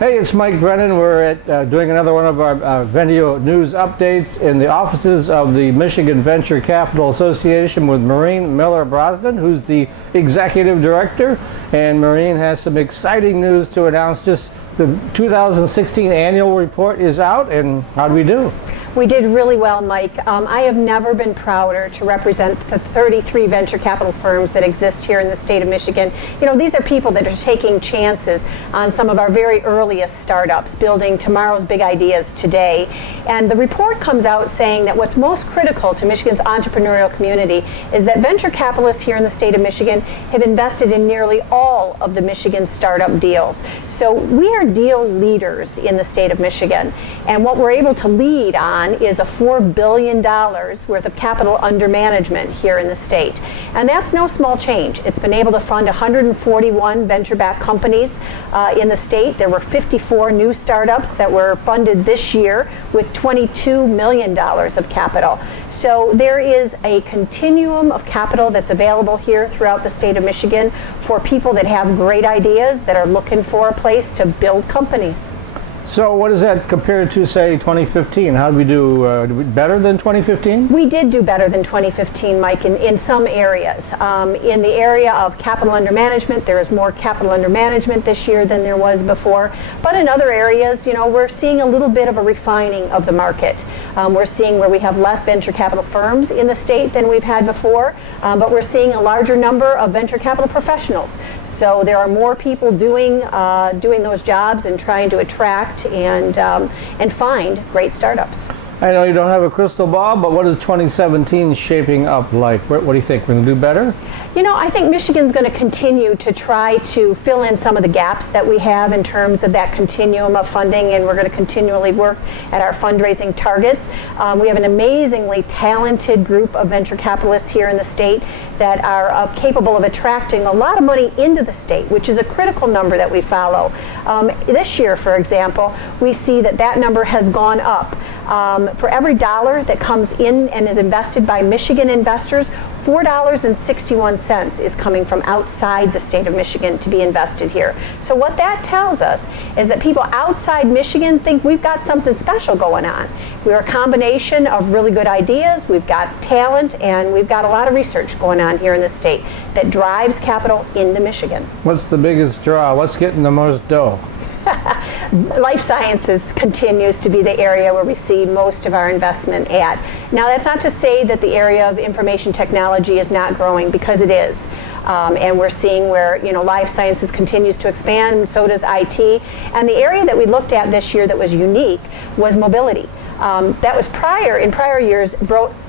Hey, it's Mike Brennan. We're at doing another one of our video news updates in the offices of the Michigan Venture Capital Association with Maureen Miller-Brosnan, who's the executive director. And Maureen has some exciting news to announce. Just the 2016 annual report is out, and how do we do? We did really well, Mike. I have never been prouder to represent the 33 venture capital firms that exist here in the state of Michigan. You know, these are people that are taking chances on some of our very earliest startups, building tomorrow's big ideas today. And the report comes out saying that what's most critical to Michigan's entrepreneurial community is that venture capitalists here in the state of Michigan have invested in nearly all of the Michigan startup deals. So we are deal leaders in the state of Michigan. And what we're able to lead on is a $4 billion worth of capital under management here in the state. And that's no small change. It's been able to fund 141 venture-backed companies in the state. There were 54 new startups that were funded this year with $22 million of capital. So there is a continuum of capital that's available here throughout the state of Michigan for people that have great ideas, that are looking for a place to build companies. So what does that compare to, say, 2015? How did we do? Better than 2015? We did do better than 2015, Mike, in some areas. In the area of capital under management, there is more capital under management this year than there was before. But in other areas, you know, we're seeing a little bit of a refining of the market. We're seeing where we have less venture capital firms in the state than we've had before, but we're seeing a larger number of venture capital professionals. So there are more people doing those jobs and trying to attract and find great startups. I know you don't have a crystal ball, but what is 2017 shaping up like? What do you think? We're going to do better? You know, I think Michigan's going to continue to try to fill in some of the gaps that we have in terms of that continuum of funding, and we're going to continually work at our fundraising targets. We have an amazingly talented group of venture capitalists here in the state that are capable of attracting a lot of money into the state, which is a critical number that we follow. This year, for example, we see that number has gone up. For every dollar that comes in and is invested by Michigan investors, $4.61 is coming from outside the state of Michigan to be invested here. So what that tells us is that people outside Michigan think we've got something special going on. We're a combination of really good ideas, we've got talent, and we've got a lot of research going on here in the state that drives capital into Michigan. What's the biggest draw? What's getting the most dough? Life sciences continues to be the area where we see most of our investment at. Now, that's not to say that the area of information technology is not growing, because it is. And we're seeing where, you know, life sciences continues to expand, and so does IT. And the area that we looked at this year that was unique was mobility. That was in prior years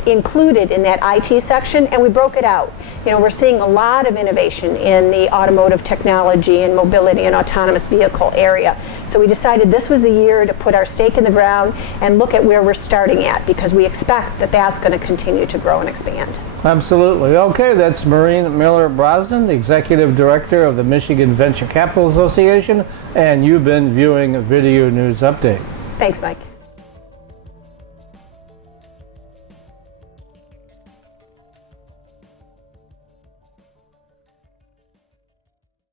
included in that IT section, and we broke it out. You know, we're seeing a lot of innovation in the automotive technology and mobility and autonomous vehicle area. So we decided this was the year to put our stake in the ground and look at where we're starting at, because we expect that that's going to continue to grow and expand. Absolutely. Okay, that's Maureen Miller-Brosnan, the Executive Director of the Michigan Venture Capital Association, and you've been viewing a Video News Update. Thanks, Mike.